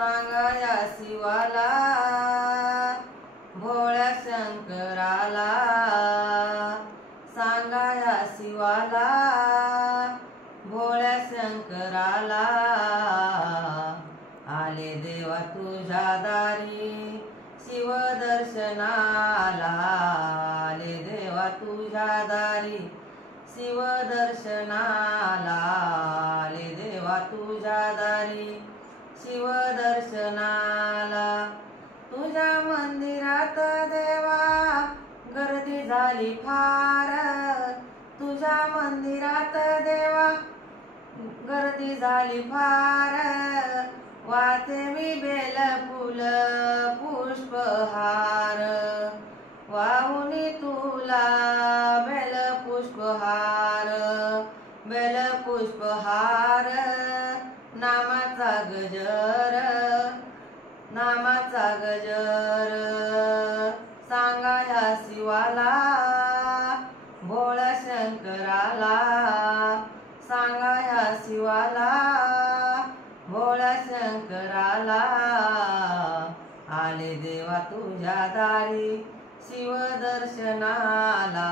सांगाया शिवाला भोळ्या शंकराला, सांगाया शिवाला भोळ्या शंकराला, आले देवा तुझ्या दारी शिवदर्शनाला, आले देवा तुझ्या दारी शिवदर्शनाला, आले देवा तुझ्या दारी शिवदर्शनाला। तुझ्या मंदिरात देवा गर्दी झाली फार, तुझ्या मंदिरात देवा गर्दी झाली फार, वाहते मी बेल फुल पुष्पहार, वाहुनी तुला बेल पुष्पहार, बेल पुष्पहार, नामाचा गजर, नामाचा गजर, सांगाया शिवाला भोळ्या शंकराला, सांगाया शिवाला भोळ्या शंकराला, आले देवा तुझ्या दारी शिवदर्शनाला,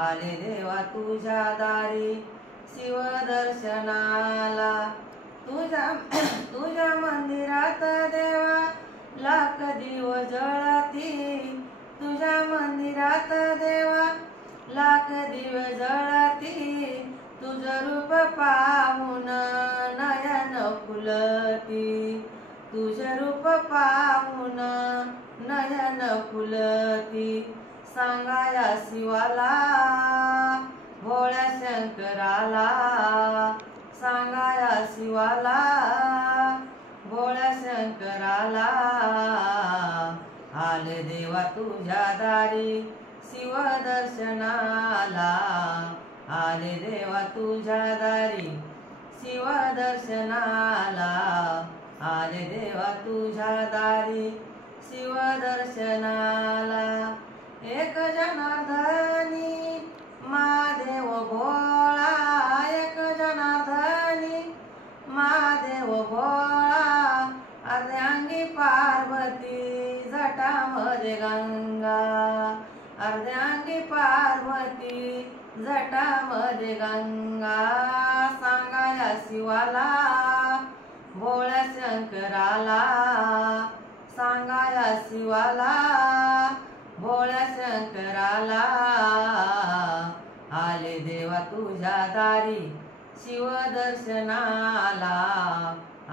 आले देवा तुझ्या दारी शिवदर्शनाला। तुझ्या मंदिरात देवा लाख दिव जळती, तुझ्या मंदिरात देवा लाख दिव जळती, तुझं रूप पाहून नयन फुलती, तुझं रूप पाहून नयन फुलती, सांगाया शिवाला भोळ्या शंकराला, सांगाया शिवाला भोळ्या शंकराला, आले देवा तुझ्या दारी शिवदर्शनाला, आले देवा तुझ्या दारी शिवदर्शनाला, आले देवा तुझ्या दारी शिवदर्शनाला। एक जनार्दनी महादेव भोळा, एक जनार्दनी महादेव भोळा, अर्ध्यांगी पार्वती जटामध्ये गंगा, अर्ध्यांगी पार्वती जटामध्ये गंगा, सांगाया शिवाला भोळ्या शंकराला, सांगाया शिवाला भोळ्या शंकराला, आले देवा तुझ्या दारी शिवदर्शनाला,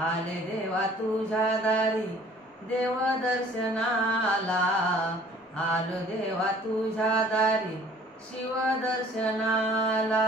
आले देवा तुझ्या दारी देवदर्शनाला, आलो देवा तुझ्या दारी शिवदर्शनाला।